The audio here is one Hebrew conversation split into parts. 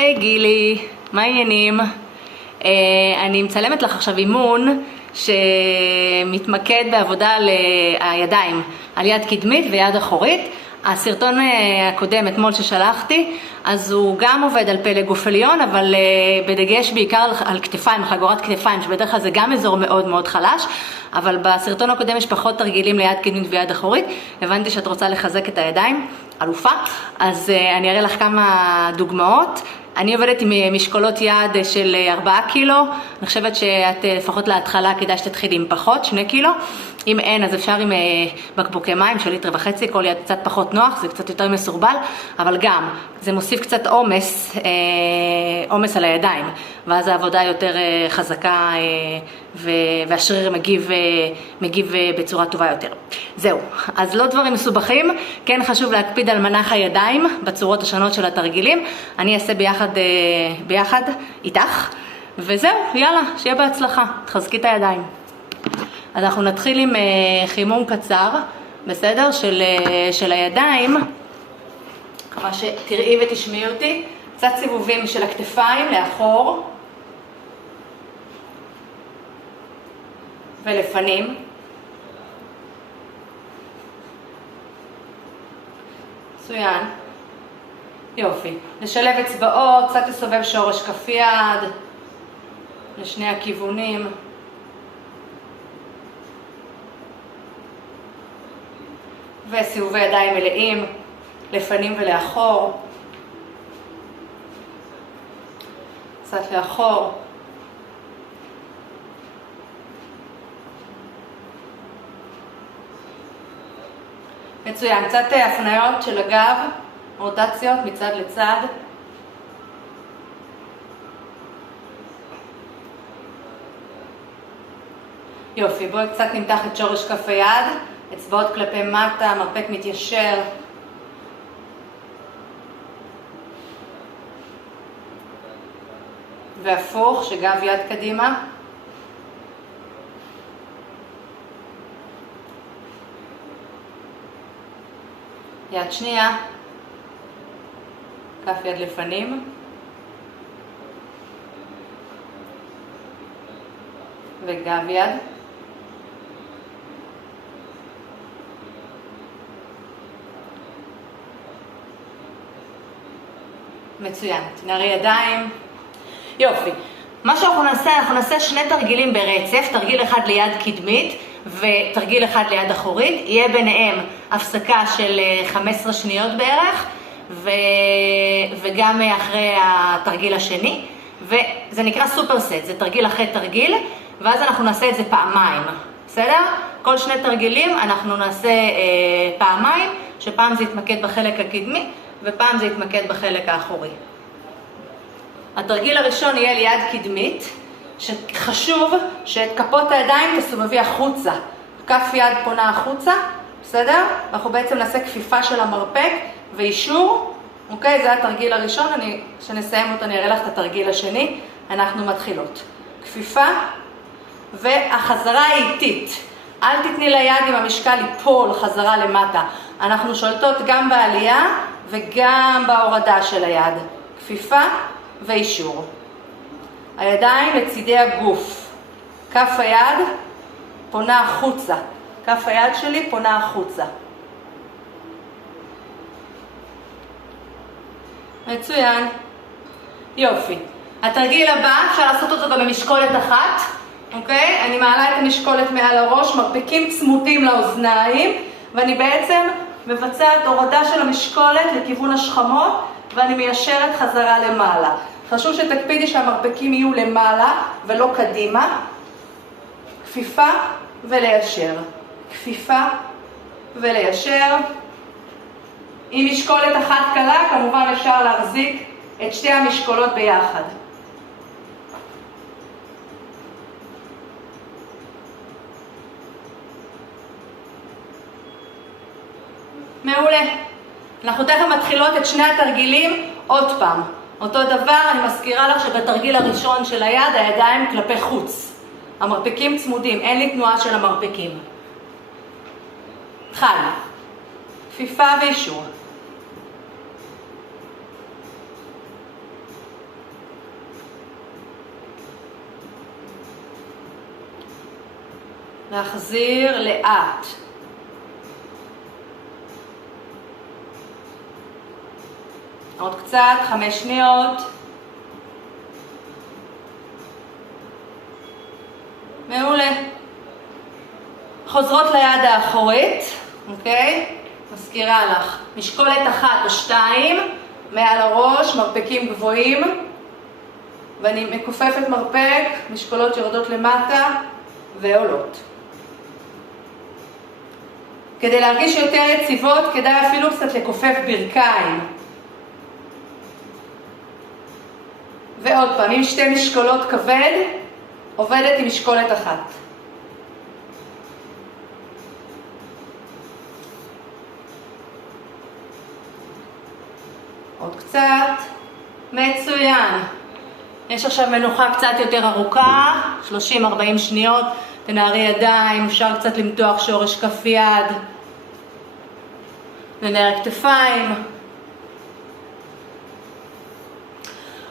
היי גילי, מה העניינים? אני מצלמת לך עכשיו אימון שמתמקד בעבודה על הידיים, על יד קדמית ויד אחורית. הסרטון הקודם אתמול ששלחתי, אז הוא גם עובד על פלג גוף עליון, אבל בדגש בעיקר על כתפיים, חגורת כתפיים, שבדרך כלל זה גם אזור מאוד מאוד חלש, אבל בסרטון הקודם יש פחות תרגילים ליד קדמית ויד אחורית. הבנתי שאת רוצה לחזק את הידיים, אלופה, אז אני אראה לך כמה דוגמאות. אני עובדת עם משקולות יד של 4 קילו, אני חושבת שאת לפחות להתחלה כדאי שתתחיל עם פחות, 2 קילו. אם אין, אז אפשר עם בקבוקי מים של 1.5 ליטר, כל יד קצת פחות נוח, זה קצת יותר מסורבל, אבל גם זה מוסיף קצת עומס על הידיים, ואז העבודה יותר חזקה והשריר מגיב בצורה טובה יותר. זהו, אז לא דברים מסובכים, כן חשוב להקפיד על מנח הידיים בצורות השונות של התרגילים. אני אעשה ביחד איתך, וזהו, יאללה, שיהיה בהצלחה, תחזקי את הידיים. אז אנחנו נתחיל עם חימום קצר, בסדר? של הידיים, כמה שתראי ותשמעי אותי, קצת סיבובים של הכתפיים לאחור ולפנים. מצוין. יופי. נשלב אצבעות, קצת לסובב שורש כף יד לשני הכיוונים. וסיבובי ידיים מלאים, לפנים ולאחור. קצת לאחור. מצוין, קצת הפניות של הגב, רוטציות מצד לצד. יופי, בואי קצת נמתח את שורש כף היד. אצבעות כלפי מטה, מרפק מתיישר. והפוך, שגב יד קדימה. יד שנייה. כף יד לפנים. וגב יד. מצוין, תנערי ידיים. יופי. מה שאנחנו נעשה שני תרגילים ברצף, תרגיל אחד ליד קדמית ותרגיל אחד ליד אחורית. יהיה ביניהם הפסקה של 15 שניות בערך, וגם אחרי התרגיל השני. וזה נקרא סופר סט, זה תרגיל אחרי תרגיל, ואז אנחנו נעשה את זה פעמיים. בסדר? כל שני תרגילים אנחנו נעשה פעמיים, שפעם זה יתמקד בחלק הקדמי, ופעם זה יתמקד בחלק האחורי. התרגיל הראשון יהיה ליד קדמית, שחשוב שאת כפות הידיים תסובבי החוצה. כף יד פונה החוצה, בסדר? אנחנו בעצם נעשה כפיפה של המרפק ואישור. אוקיי, זה התרגיל הראשון, כשנסיים אותו אני אראה לך את התרגיל השני. אנחנו מתחילות. כפיפה, והחזרה היא איטית. אל תתני ליד עם המשקל ליפול חזרה למטה. אנחנו שולטות גם בעלייה וגם בהורדה של היד. כפיפה ואישור. הידיים לצידי הגוף. כף היד פונה החוצה. כף היד שלי פונה החוצה. מצוין. יופי. התרגיל הבא, אפשר לעשות אותו גם במשקולת אחת. אוקיי? אני מעלה את המשקולת מעל הראש, מרפקים צמודים לאוזניים, ואני בעצם מבצעת הורדה של המשקולת לכיוון השכמות, ואני מיישרת חזרה למעלה. חשוב שתקפידי שהמרפקים יהיו למעלה ולא קדימה. כפיפה וליישר. כפיפה וליישר. עם משקולת אחת קלה, כמובן אפשר להחזיק את שתי המשקולות ביחד. מעולה. אנחנו תכף מתחילות את שני התרגילים עוד פעם. אותו דבר, אני מזכירה לך שבתרגיל הראשון של היד, הידיים כלפי חוץ. המרפקים צמודים, אין לי תנועה של המרפקים. התחלנו. כפיפה ואישור. להחזיר לאט. עוד קצת, 5 שניות. מעולה. חוזרות ליד האחורית, אוקיי? מזכירה לך, משקולת 1 או 2, מעל הראש, מרפקים גבוהים, ואני מכופפת מרפק, משקולות יורדות למטה ועולות. כדי להרגיש יותר יציבות, כדאי אפילו קצת לכופף ברכיים. ועוד פעם, עם 2 משקולות כבד, עובדת עם משקולת 1. עוד קצת. מצוין. יש עכשיו מנוחה קצת יותר ארוכה, 30-40 שניות. תנערי ידיים, אפשר קצת למתוח שורש כף יד. ננער כתפיים.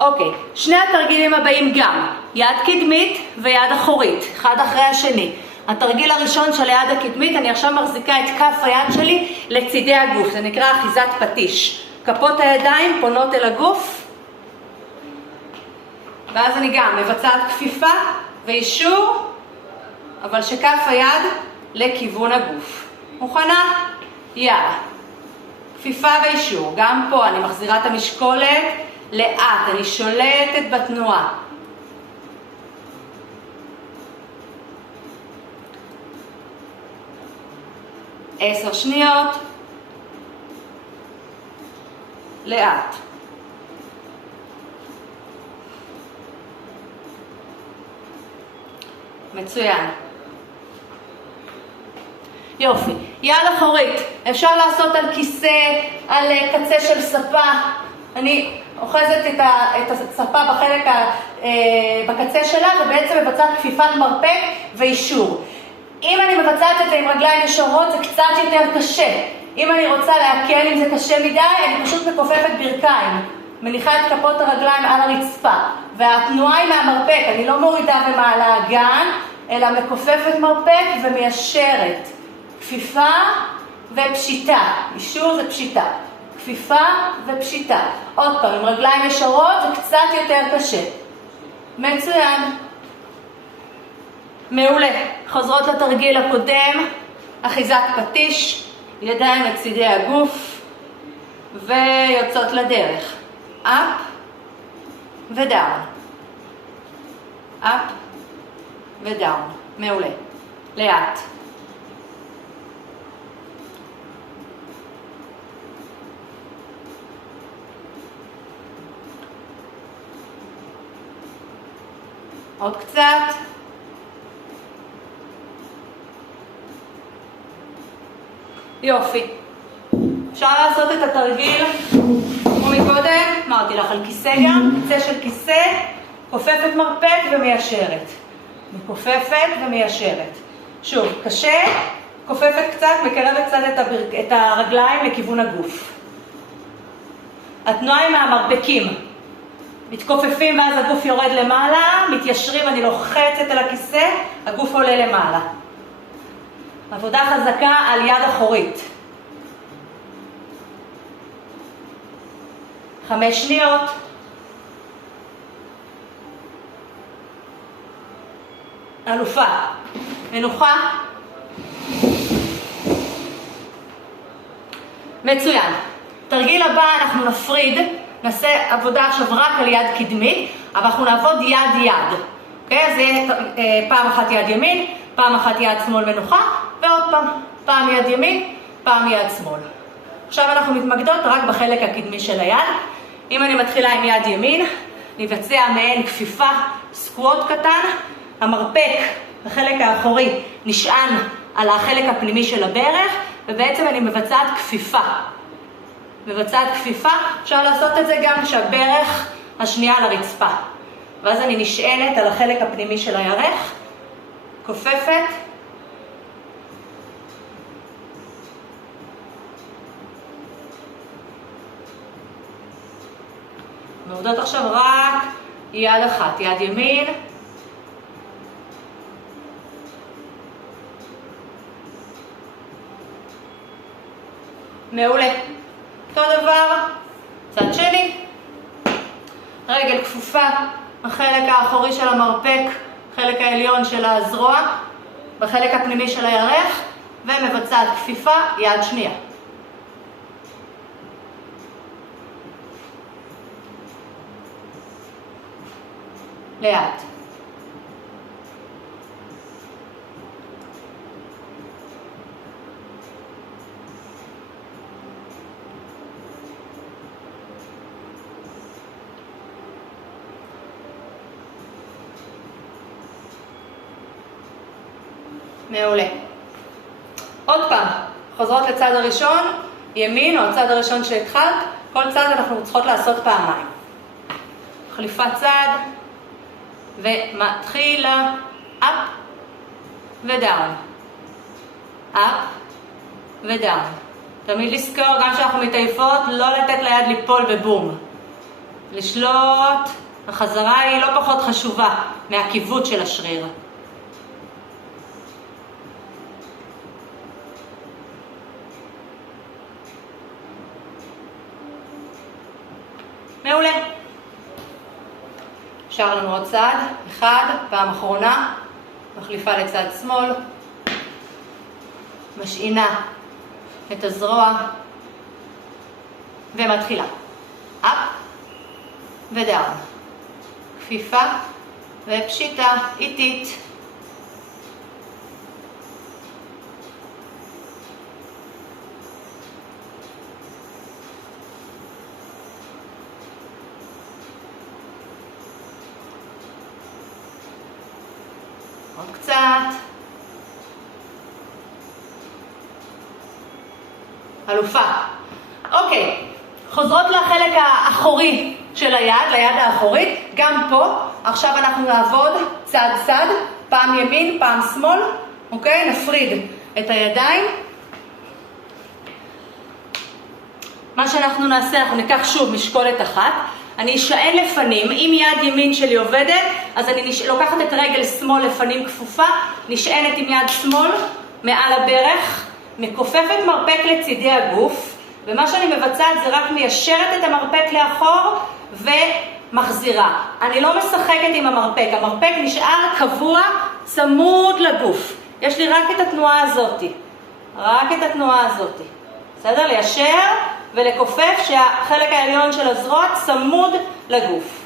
אוקיי, שני התרגילים הבאים גם, יד קדמית ויד אחורית, אחד אחרי השני. התרגיל הראשון של היד הקדמית, אני עכשיו מחזיקה את כף היד שלי לצידי הגוף, זה נקרא אחיזת פטיש. כפות הידיים פונות אל הגוף, ואז אני גם מבצעת כפיפה ואישור, אבל שכף היד לכיוון הגוף. מוכנה? יאללה. כפיפה ואישור, גם פה אני מחזירה את המשקולת, לאט, אני שולטת בתנועה. עשר שניות. לאט. מצוין. יופי. יד אחורית. אפשר לעשות על כיסא, על קצה של ספה. אני אוחזת את הספה בקצה שלה ובעצם מבצעת כפיפת מרפק ואישור. אם אני מבצעת את זה עם רגליים ישרות זה קצת יותר קשה. אם אני רוצה להקל אם זה קשה מדי, אני פשוט מכופפת ברכיים. מניחה את כפות הרגליים על הרצפה. והתנועה היא מהמרפק, אני לא מורידה ומעלה אגן, אלא מכופפת מרפק ומיישרת. כפיפה ופשיטה. אישור זה פשיטה. כפיפה ופשיטה. עוד פעם, עם רגליים ישרות זה קצת יותר קשה. מצוין. מעולה. חוזרות לתרגיל הקודם. אחיזת פטיש. ידיים לצידי הגוף. ויוצאות לדרך. אפ ודאון. אפ ודאון. מעולה. לאט. עוד קצת. יופי. אפשר לעשות את התרגיל כמו מקודם, אמרתי לך על כיסא גם, קצה של כיסא, כופפת מרפק ומיישרת. מכופפת ומיישרת. שוב, קשה, כופפת קצת, מקרבת קצת את הרגליים לכיוון הגוף. התנועה היא מהמרפקים. מתכופפים ואז הגוף יורד למעלה, מתיישרים, אני לוחצת על הכיסא, הגוף עולה למעלה. עבודה חזקה על יד אחורית. 5 שניות. אלופה. מנוחה. פעם. תרגיל הבא אנחנו נפריד, נעשה עבודה עכשיו רק על יד קדמית, אבל אנחנו נעבוד יד-יד. אוקיי? אז יהיה פעם אחת יד ימין, פעם אחת יד שמאל מנוחה, ועוד פעם יד ימין, פעם יד שמאל. עכשיו אנחנו מתמקדות רק בחלק הקדמי של היד. אם אני מתחילה עם יד ימין, נבצע מעין כפיפה, סקווט קטן. המרפק, החלק האחורי, נשען על החלק הפנימי של הברך, ובעצם אני מבצעת כפיפה. מבצעת כפיפה, אפשר לעשות את זה גם כשהברך השנייה על הרצפה. ואז אני נשענת על החלק הפנימי של הירך, כופפת, ועובדות עכשיו רק יד אחת, יד ימין, מעולה. אותו דבר, צד שני. רגל כפופה, החלק האחורי של המרפק, חלק העליון של הזרוע, בחלק הפנימי של הירך, ומבצעת כפיפה, יד שנייה. לאט. מעולה. עוד פעם, חוזרות לצד הראשון, ימין או הצד הראשון שהתחלת, כל צד אנחנו צריכות לעשות פעמיים. חליפת צד, ומתחילה, up ודאון. up ודאון. תמיד לזכור, גם כשאנחנו מתעייפות, לא לתת ליד ליפול בבום. לשלוט, החזרה היא לא פחות חשובה מהכיוות של השריר. מעולה. אפשר לנו עוד צעד, אחד, פעם אחרונה, מחליפה לצד שמאל, משעינה את הזרוע ומתחילה. אפ ודאון. כפיפה ופשיטה איטית. עוד קצת. אלופה. אוקיי, חוזרות לחלק האחורי של היד, ליד האחורית. גם פה, עכשיו אנחנו נעבוד צד צד, פעם ימין, פעם שמאל. אוקיי, נפריד את הידיים. מה שאנחנו נעשה, אנחנו ניקח שוב משקולת אחת. אני אשען לפנים, אם יד ימין שלי עובדת, אז אני לוקחת את רגל שמאל לפנים כפופה, נשענת עם יד שמאל מעל הברך, מכופפת מרפק לצידי הגוף, ומה שאני מבצעת זה רק מיישרת את המרפק לאחור ומחזירה. אני לא משחקת עם המרפק, המרפק נשאר קבוע צמוד לגוף. יש לי רק את התנועה הזאת, רק את התנועה הזאת. בסדר? ליישר ולכופף שהחלק העליון של הזרוע צמוד לגוף.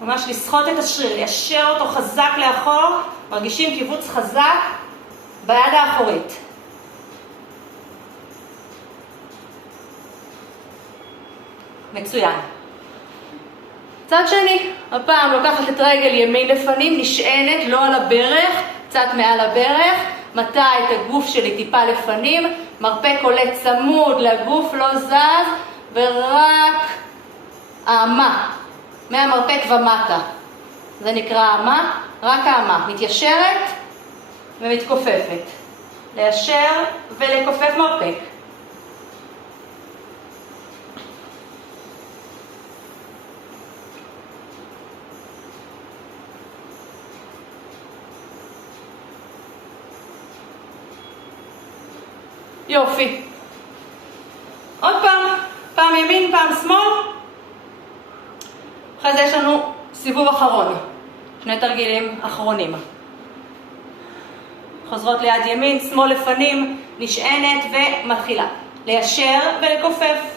ממש לסחוט את השריר, ליישר אותו חזק לאחור, מרגישים קיבוץ חזק ביד האחורית. מצוין. צד שני, הפעם לוקחת את רגל ימין לפנים, נשענת לא על הברך, קצת מעל הברך, מטה את הגוף שלי טיפה לפנים, מרפק עולה צמוד לגוף, לא זז, ורק האמה, מהמרפק ומטה. זה נקרא האמה, רק האמה, מתיישרת ומתכופפת. ליישר ולכופף מרפק. יופי. עוד פעם, פעם ימין, פעם שמאל. אחרי זה יש לנו סיבוב אחרון. שני תרגילים אחרונים. חוזרות ליד ימין, שמאל לפנים, נשענת ומתחילה. ליישר ולכופף.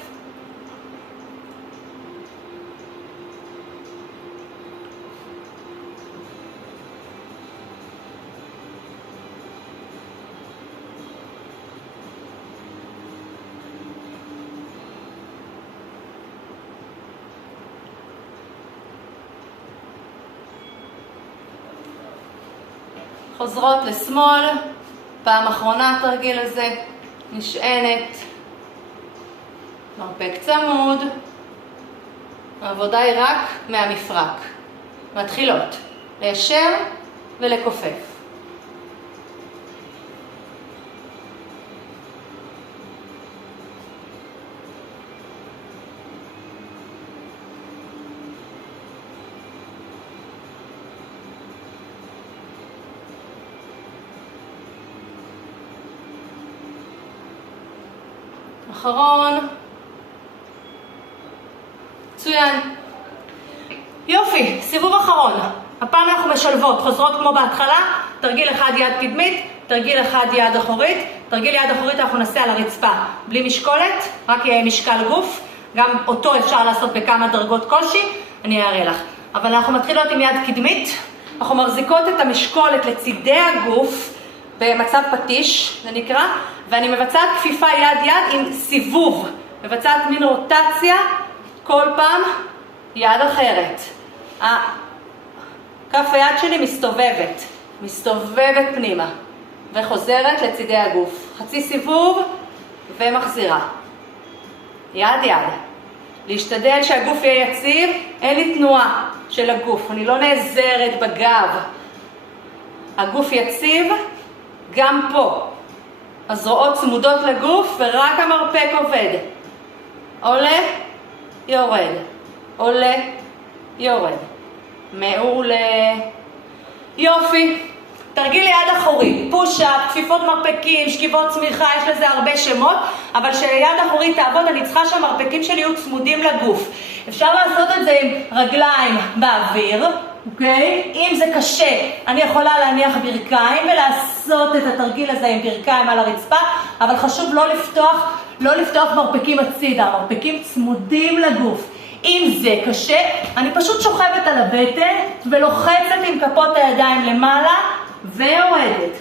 חוזרות לשמאל, פעם אחרונה תרגיל הזה, נשענת, מרפק צמוד, העבודה היא רק מהמפרק. מתחילות, ליישר ולכופף. אחרון. מצוין. יופי, סיבוב אחרון. הפעם אנחנו משלבות, חוזרות כמו בהתחלה, תרגיל אחד יד קדמית, תרגיל אחד יד אחורית, תרגיל יד אחורית אנחנו נעשה על הרצפה, בלי משקולת, רק משקל גוף, גם אותו אפשר לעשות בכמה דרגות קושי, אני אראה לך. אבל אנחנו מתחילות עם יד קדמית, אנחנו מחזיקות את המשקולת לצידי הגוף, במצב פטיש, זה נקרא, ואני מבצעת כפיפה יד יד עם סיבוב, מבצעת מין רוטציה, כל פעם יד אחרת. כף היד שלי מסתובבת פנימה, וחוזרת לצידי הגוף. חצי סיבוב ומחזירה. יד יד. להשתדל שהגוף יהיה יציב, אין לי תנועה של הגוף, אני לא נעזרת בגב. הגוף יציב גם פה. הזרועות צמודות לגוף ורק המרפק עובד. עולה, יורד. עולה, יורד. מעולה. יופי. תרגיל יד אחורית, פוש-אפ, כפיפות מרפקים, שכיבות צמיחה, יש לזה הרבה שמות, אבל כשיד אחורית תעבוד אני צריכה שהמרפקים שלי יהיו צמודים לגוף. אפשר לעשות את זה עם רגליים באוויר, אוקיי? אם זה קשה, אני יכולה להניח ברכיים ולעשות את התרגיל הזה עם ברכיים על הרצפה, אבל חשוב לא לפתוח מרפקים הצידה, מרפקים צמודים לגוף. אם זה קשה, אני פשוט שוכבת על הבטן ולוחצת עם כפות הידיים למעלה ויורדת.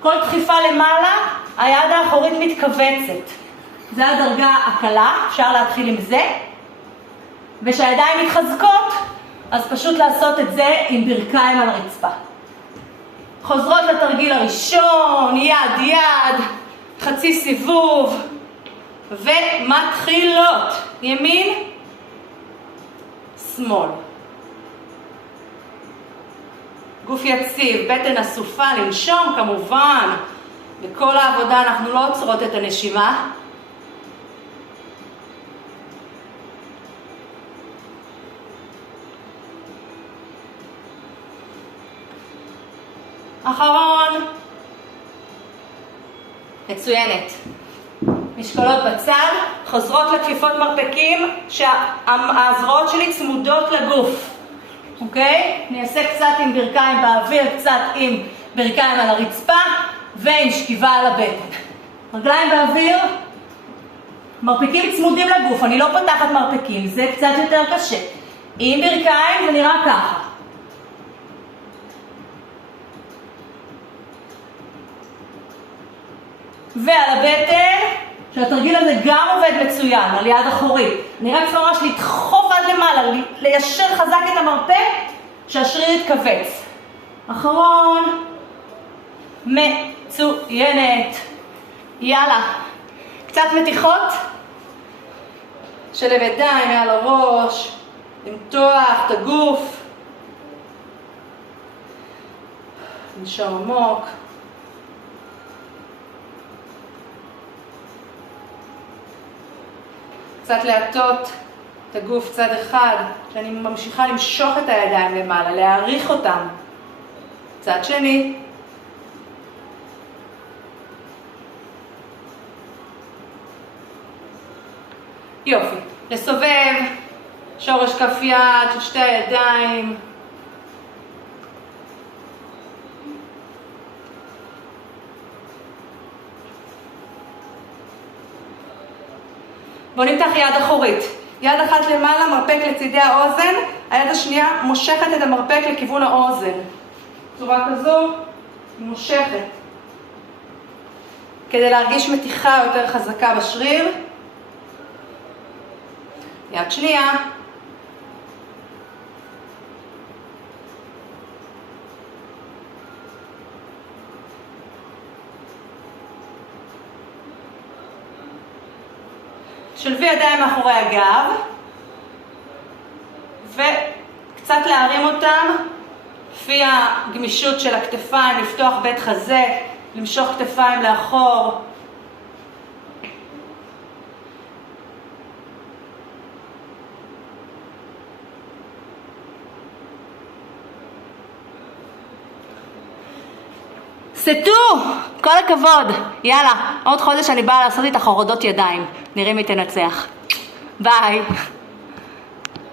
כל דחיפה למעלה, היד האחורית מתכווצת. זו הדרגה הקלה, אפשר להתחיל עם זה. וכשהידיים מתחזקות, אז פשוט לעשות את זה עם ברכיים על הרצפה. חוזרות לתרגיל הראשון, יד יד, חצי סיבוב, ומתחילות. ימין, שמאל. גוף יציב, בטן אסופה, לנשום כמובן. בכל העבודה אנחנו לא עוצרות את הנשימה. אחרון. מצוינת. משקולות בצד, חוזרות לכפיפות מרפקים שהזרועות שלי צמודות לגוף. אוקיי? אני אעשה קצת עם ברכיים באוויר, קצת עם ברכיים על הרצפה ועם שכיבה על הבטן. רגליים באוויר, מרפקים צמודים לגוף, אני לא פותחת מרפקים, זה קצת יותר קשה. עם ברכיים זה נראה ככה. ועל הבטן, שהתרגיל הזה גם עובד מצוין, על יד אחורית. אני רק ממש לדחוף עד למעלה, ליישר חזק את המרפק, שהשריר יתכווץ. אחרון. מצוינת. יאללה. קצת מתיחות. שלב ידיים מעל הראש. למתוח את הגוף. נשום עמוק. קצת להטות את הגוף צד אחד, שאני ממשיכה למשוך את הידיים למעלה, להעריך אותם. צד שני. יופי. לסובב, שורש כף יד של שתי הידיים. בוא נמתח יד אחורית. יד אחת למעלה, מרפק לצידי האוזן, היד השנייה מושכת את המרפק לכיוון האוזן. צורה כזו, מושכת. כדי להרגיש מתיחה יותר חזקה בשריר. יד שנייה. שלבי ידיים מאחורי הגב, וקצת להרים אותם, לפי הגמישות של הכתפיים, לפתוח בית חזה, למשוך כתפיים לאחור. C'est tout! כל הכבוד. יאללה, עוד חודש אני באה לעשות איתך הורדות ידיים. נראה מי תנצח. ביי.